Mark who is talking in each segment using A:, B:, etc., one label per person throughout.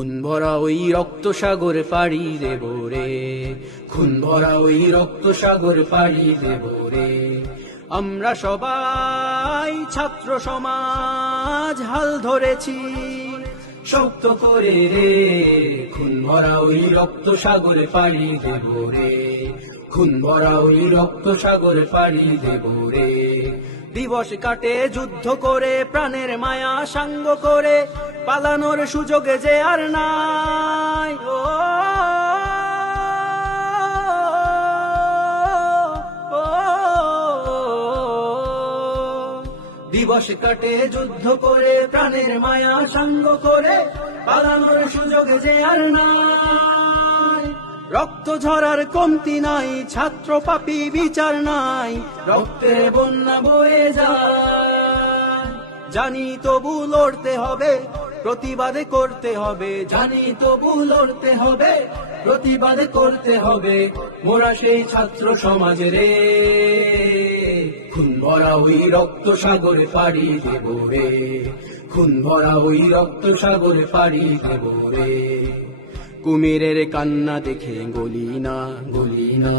A: খুন ভরা ওই রক্ত সাগর পাড়ি দেব রে। খুন ভরা ওই রক্ত সাগর পাড়ি দেব রে। আমরা সবাই ছাত্র সমাজ হাল ধরেছি, শক্ত করে রে। খুন ভরা ওই রক্ত সাগরে পাড়ি দেব রে। খুন ভরা ওই রক্ত সাগরে পাড়ি দেব রে। দিবস কাটে যুদ্ধ করে, প্রাণের মায়া সাঙ্গ করে পালানোর সুযোগে যে আর নাই। ও দিবস কাটে, যুদ্ধ করে, প্রাণের মায়া সাঙ্গ করে, পালানোর সুযোগে যে আর নাই। রক্ত ঝরার কমতি নাই, ছাত্র পাপি বিচার নাই, রক্তের বন্যা বয়ে যায়। জানি তবু লড়তে হবে প্রতিবাদ করতে হবে, জানি তবু লড়তে হবে। প্রতিবাদ করতে হবে, মোরা সেই ছাত্র সমাজে রে খুন ভরা ওই রক্ত সাগরে পাড়ি দেব রে। খুন ভরা ওই রক্ত সাগরে পাড়ি দেব রে। কুমিরের কান্না দেখে গলি না গলি না।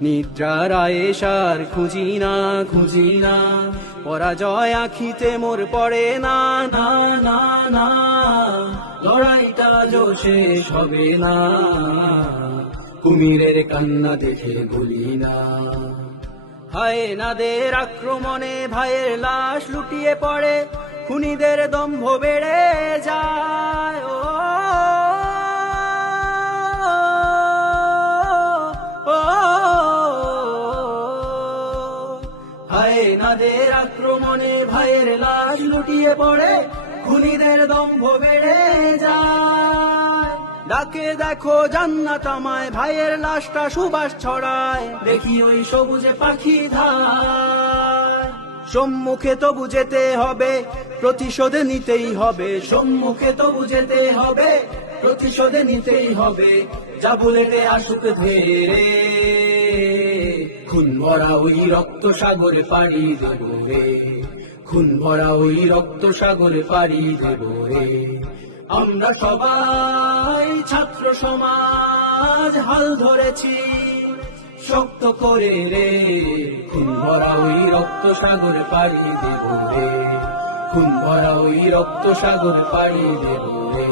A: নিদ্রার আয়েশার খুঁজি না খুঁজি না। পরাজয় আখিতে মোর পড়ে না না না। না লড়াইটা জো শেষ হবে না। কুমিরের কান্না দেখে গলি না। হায় নাদের আক্রমণে ভাইয়ের লাশ লুটিয়ে পড়ে খুনিদের দম্ভ বেড়ে যায়। ও ও, হায় নাদের আক্রমণে ভাইয়ের লাশ লুটিয়ে পড়ে খুনিদের দম্ভ বেড়ে যায়। ডাকে দেখো জান্নাত আমায়, ভাইয়ের লাশটা সুবাস ছড়ায়। দেখি ওই সবুজে পাখি ধায়। সম্মুখে তো বুঝেতে হবে, প্রতিশোধ নিতেই হবে। সম্মুখে তো বুঝেতে হবে, প্রতিশোধ নিতেই হবে। যা বুলেটে আসুক ধেরে। খুন ভরা ওই রক্ত সাগরে পাড়ি দেব রে। খুন ভরা ওই রক্ত সাগরে পাড়ি দেব রে। আমরা সবাই ছাত্র সমাজ, হাল ধরেছি শক্ত করে রে। খুন ভরা ওই রক্ত সাগরে পাড়ি দেব রে। খুন ভরা ওই রক্ত সাগরে পাড়ি দেব রে।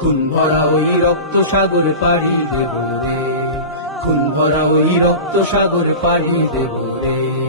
A: খুন ভরা ওই রক্ত সাগরে পাড়ি দেব রে। খুন ভরা ওই রক্ত সাগর পানি দেব রে।